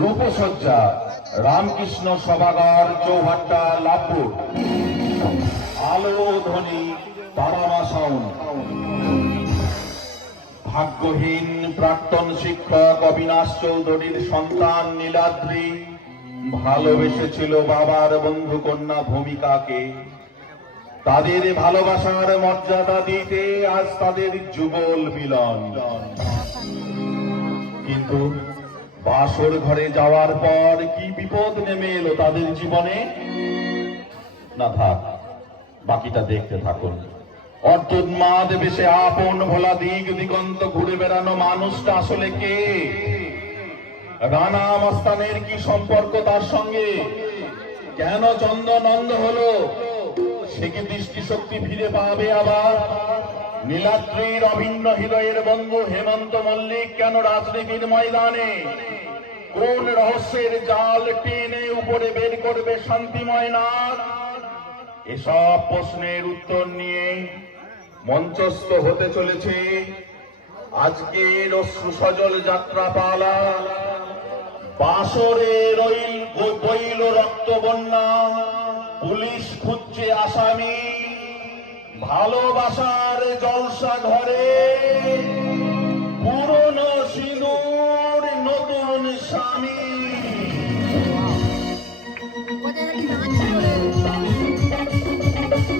রূপসজ্জা, রামকৃষ্ণ সভাগার চৌহাট্টা লাভপুর। আলো, ধ্বনি, তারামা ভাগ্যহীন প্রাক্তন শিক্ষক অবিনাশ চৌধুরীর সন্তান নীলাদ্রি ভালোবেসেছিল বাবার বন্ধু কন্যা ভূমিকাকে। তাদের ভালোবাসার মর্যাদা দিতে আজ তাদের যুগল মিলন। কিন্তু বাসর ঘরে যাওয়ার পর কি বিপদ নেমে এলো তাদের জীবনে? না থাক, বাকিটা দেখতে থাকুন। অর্জুন্মাদ বেশে আপন ভোলা দিক দিগন্ত ঘুরে বেড়ানো মানুষটা আসলে কে? রানা মস্তানের কি সম্পর্ক তার সঙ্গে? কেন চন্দন অন্ধ হলো? সে কি দৃষ্টিশক্তি ফিরে পাবে আবার। নীলাদ্রির অভিন্ন হৃদয়ের বন্ধু হেমন্ত মল্লিক কেন রাজনীতির ময়দানে? কোন রহস্যের জাল টেনে উপরে বের করবে শান্তিময় নাথ? এসব প্রশ্নের উত্তর নিয়ে মঞ্চস্থ হতে চলেছে আজকের অশ্রু সজল যাত্রা পালা বাসরে রইল বইল রক্ত বন্যা পুলিশ খুঁজছে আসামি ভালোবাসার জলসা ঘরে।